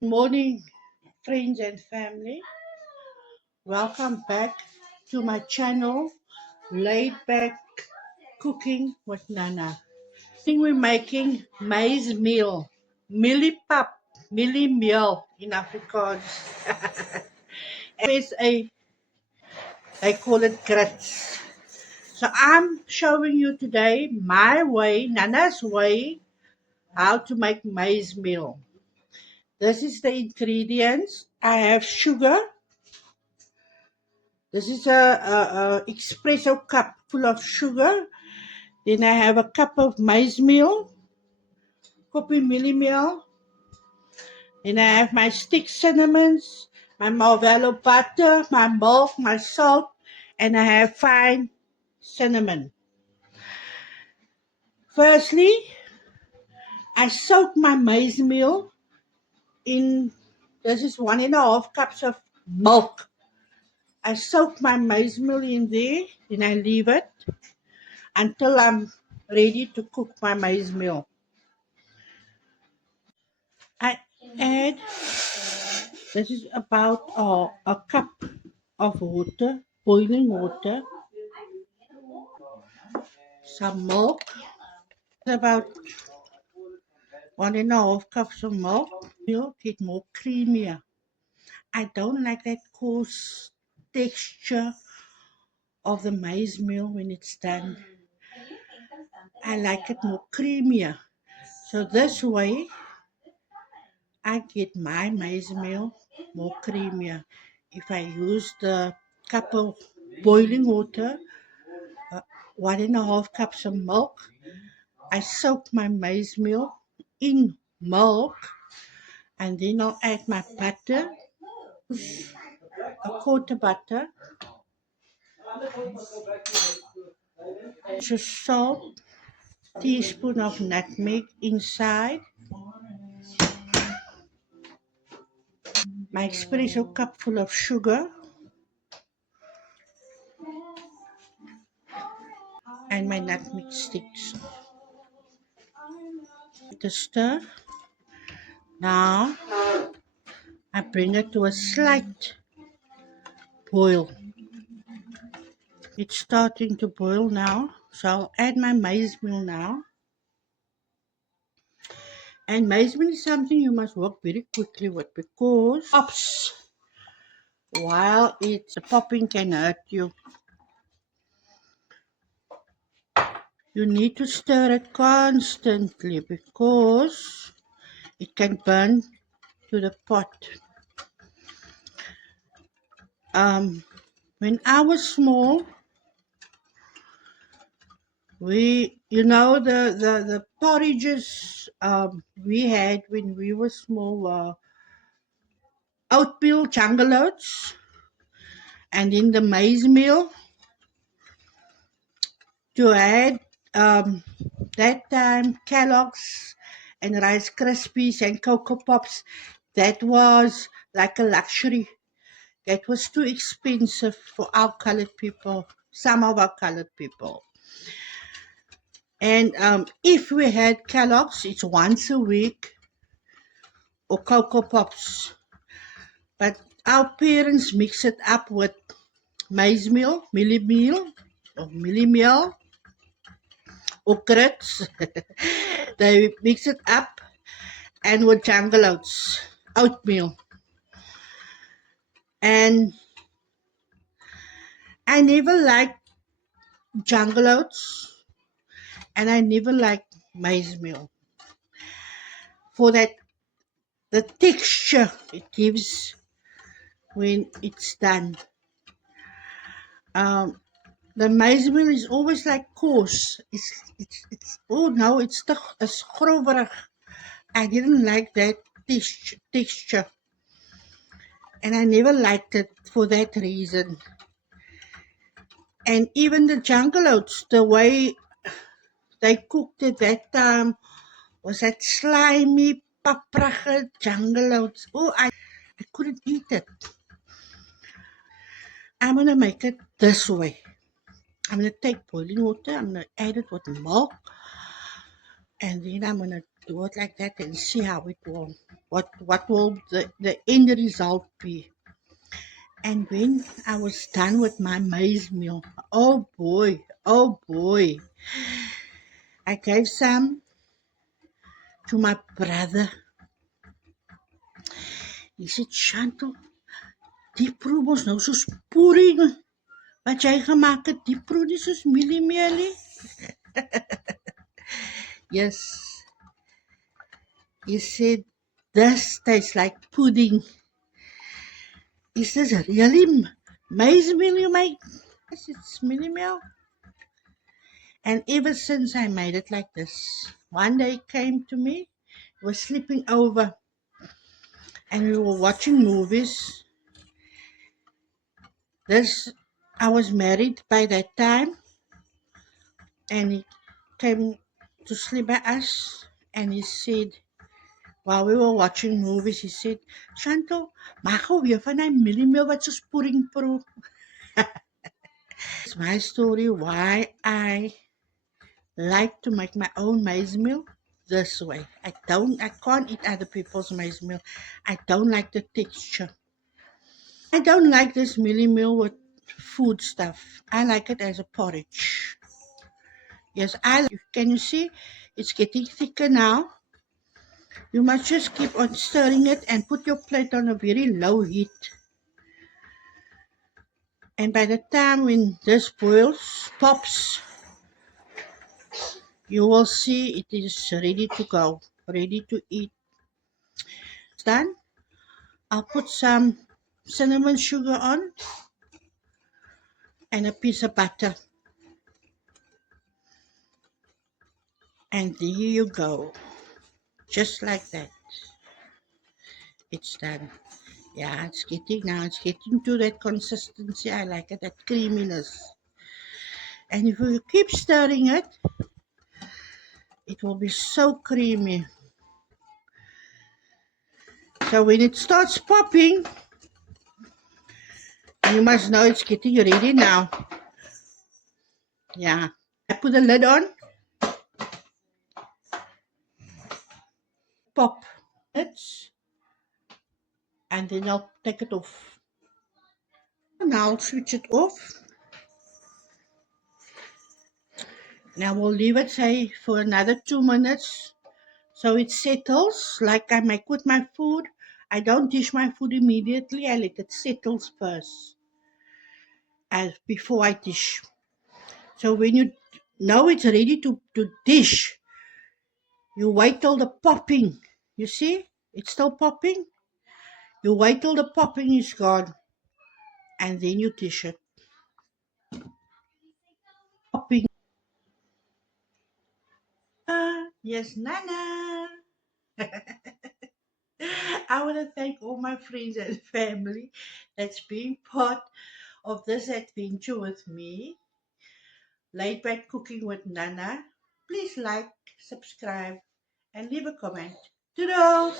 Morning, friends and family. Welcome back to my channel, Laid Back Cooking with Nana. We're making maize meal, millipap, millie meal in Afrikaans. USA, they call it grits. So I'm showing you today my way, Nana's way, how to make maize meal. This is the ingredients. I have sugar. This is a espresso cup full of sugar. Then I have a cup of maize meal, koppie mielie meal. Then I have my stick cinnamons, my Marvello butter, my milk, my salt, and I have fine cinnamon. Firstly, I soak my maize meal in, this is 1.5 cups of milk. I soak my maize meal in there, then I leave it until I'm ready to cook my maize meal. I add, this is about a cup of water, boiling water, some milk, about 1.5 cups of milk. Milk get more creamier. I don't like that coarse texture of the maize meal when it's done. I like it more creamier. So this way, I get my maize meal more creamier. If I use the cup of boiling water, 1.5 cups of milk, I soak my maize meal in milk, and then I'll add my butter, a quarter butter, just salt, teaspoon of nutmeg inside, my espresso cup full of sugar, and my nutmeg sticks. To stir. Now I bring it to a slight boil. It's starting to boil now, so I'll add my maize meal now. And maize meal is something you must work very quickly with because pops while it's popping can hurt you. You need to stir it constantly because it can burn to the pot. When I was small, the porridges we had when we were small were oatmeal, jungle oats, and in the maize meal to add that time Kellogg's and Rice Krispies and Cocoa Pops. That was like a luxury. That was too expensive for our colored people, some of our colored people. And if we had Kellogg's, it's once a week, or Cocoa Pops. But our parents mix it up with maize meal, millie meal, or grits. They mix it up and with jungle oats, oatmeal. And I never liked jungle oats and I never liked maize meal. For that, the texture it gives when it's done. The maize meal is always like coarse. It's oh no, it's groverig. I didn't like that texture. And I never liked it for that reason. And even the jungle oats, the way they cooked it that time was that slimy, paprige jungle oats. Oh, I couldn't eat it. I'm going to make it this way. I'm going to take boiling water, I'm going to add it with milk, and then I'm going to do it like that and see how it will, what will the end result be. And when I was done with my maize meal, oh boy, I gave some to my brother. He said, Chantal, die proe mos nou soos pudding wat jy gemaak het. Die proe nie soos mieliemeelie. Yes. He said, this tastes like pudding. He says, really? Maize meal you make? Yes, it's mielie meal. And ever since I made it like this, one day he came to me, he was sleeping over, and we were watching movies. I was married by that time, and he came to sleep by us, and he said, while we were watching movies, he said, Chantal, maak gou weer van die mieliemeel wat soos pudding proe. It's my story why I like to make my own maize meal this way. I can't eat other people's maize meal. I don't like the texture. I don't like this mealie meal with food stuff. I like it as a porridge. Yes, can you see? It's getting thicker now. You must just keep on stirring it and put your plate on a very low heat. And by the time when this boils, pops, you will see it is ready to go, ready to eat. It's done. I'll put some cinnamon sugar on and a piece of butter. And there you go. Just like that. It's done. Yeah, it's getting to that consistency. I like it, that creaminess. And if you keep stirring it, it will be so creamy. So when it starts popping, you must know it's getting ready now. Yeah. I put the lid on. Pop it. And then I'll take it off. Now I'll switch it off. Now we'll leave it, say, for another 2 minutes. So it settles like I make with my food. I don't dish my food immediately. I let it settle first before I dish. So when you know it's ready to dish, you wait till the popping. You see? It's still popping. You wait till the popping is gone. And then you dish it. Popping. Yes, Nana. I want to thank all my friends and family that's been part of this adventure with me. Laid Back Cooking with Nana. Please like, subscribe, and leave a comment. Toodles!